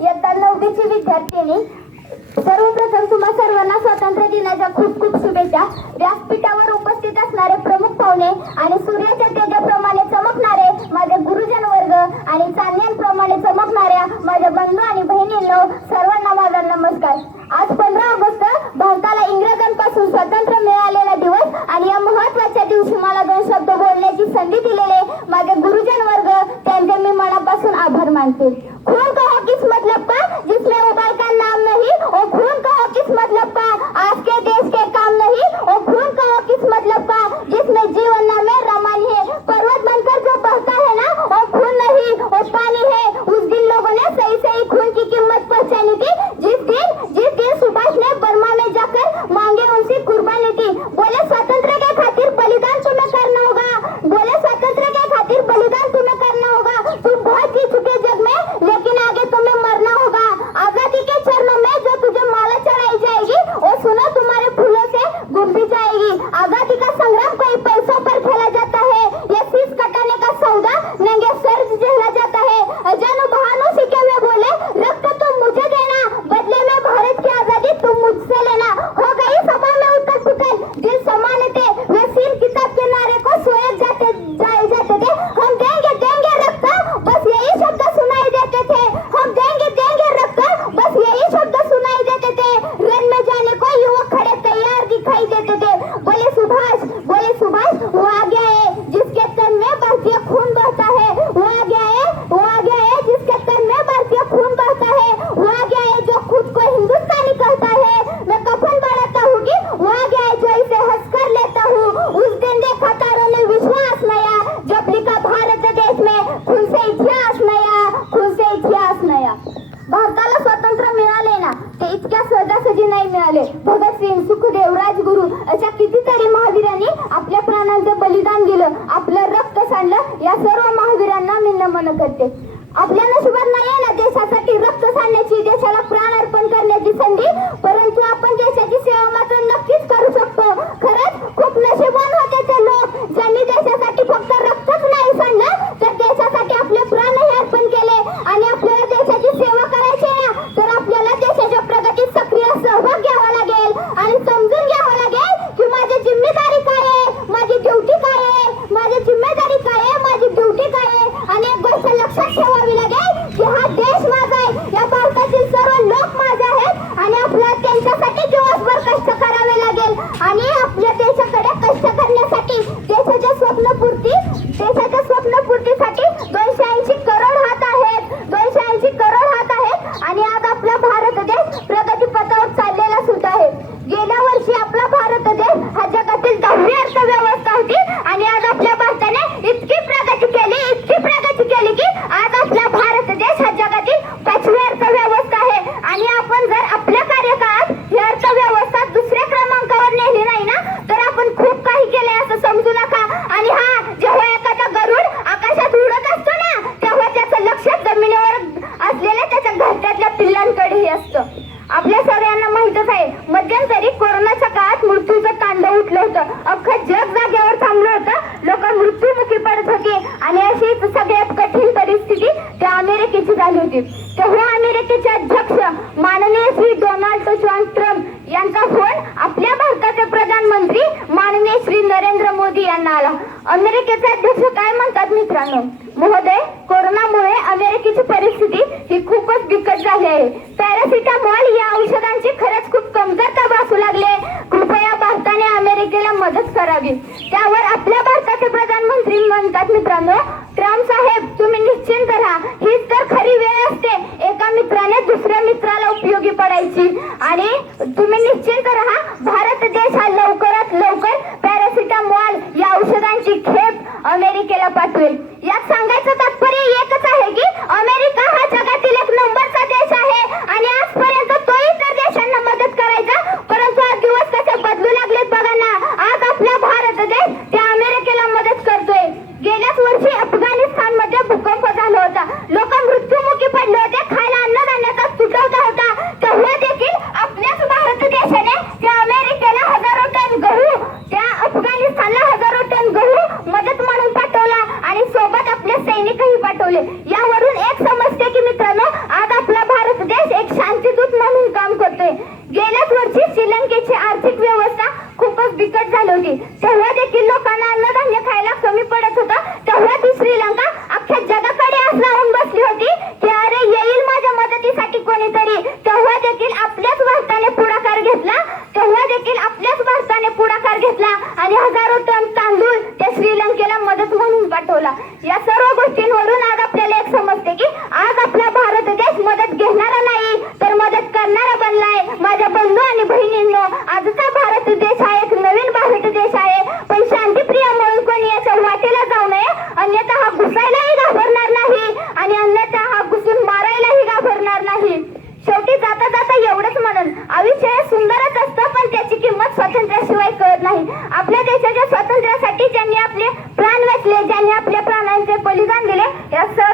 इयत्ता नववीची विद्यार्थिनी सर्वप्रथम तुम्हा सर्वांना स्वातंत्र्य दिनाच्या खूप खूप शुभेच्छा. व्यासपीठावर उपस्थित असणारे प्रमुख पाहुणे आणि सूर्याच्या तेजाप्रमाणे अशा कितीतरी महावीरांनी आपल्या प्राणांचं बलिदान दिलं आपलं रक्त सांडलं या सर्व महावीरांना मी नमन करते. आपल्या नशिबात नाही ना देशासाठी रक्त सांडण्याची देशाला प्राण अर्पण करण्याची संधी? होती. तेव्हा अमेरिकेचे अध्यक्ष माननीय श्री डोनाल्ड ट्रम्प ट्रम्प यांचा फोन आपल्या भारताचे प्रधानमंत्री माननीय श्री नरेंद्र मोदी यांना आला. अमेरिकेचे अध्यक्ष काय म्हणतात मित्रांनो? महोदय कोरोनामुळे अमेरिकेची परिस्थिती ही खूपच बिकट झाली आहे. पॅरासिटामॉल या औषधांची खरंच खूप कमतरता भासू लागले कृपया भारताने अमेरिकेला मदत करावी. त्यावर आपल्या भारताचे प्रधानमंत्री म्हणतात मित्रांनो ट्रम्प साहेब तुम्ही निश्चिंत अमेरिकेला पाठवेल. यात सांगायचं तात्पर्य एक आणि हजारो टन तांदूळ त्या श्रीलंकेला मदत म्हणून पाठवला. या सर्व गोष्टींवरून É essa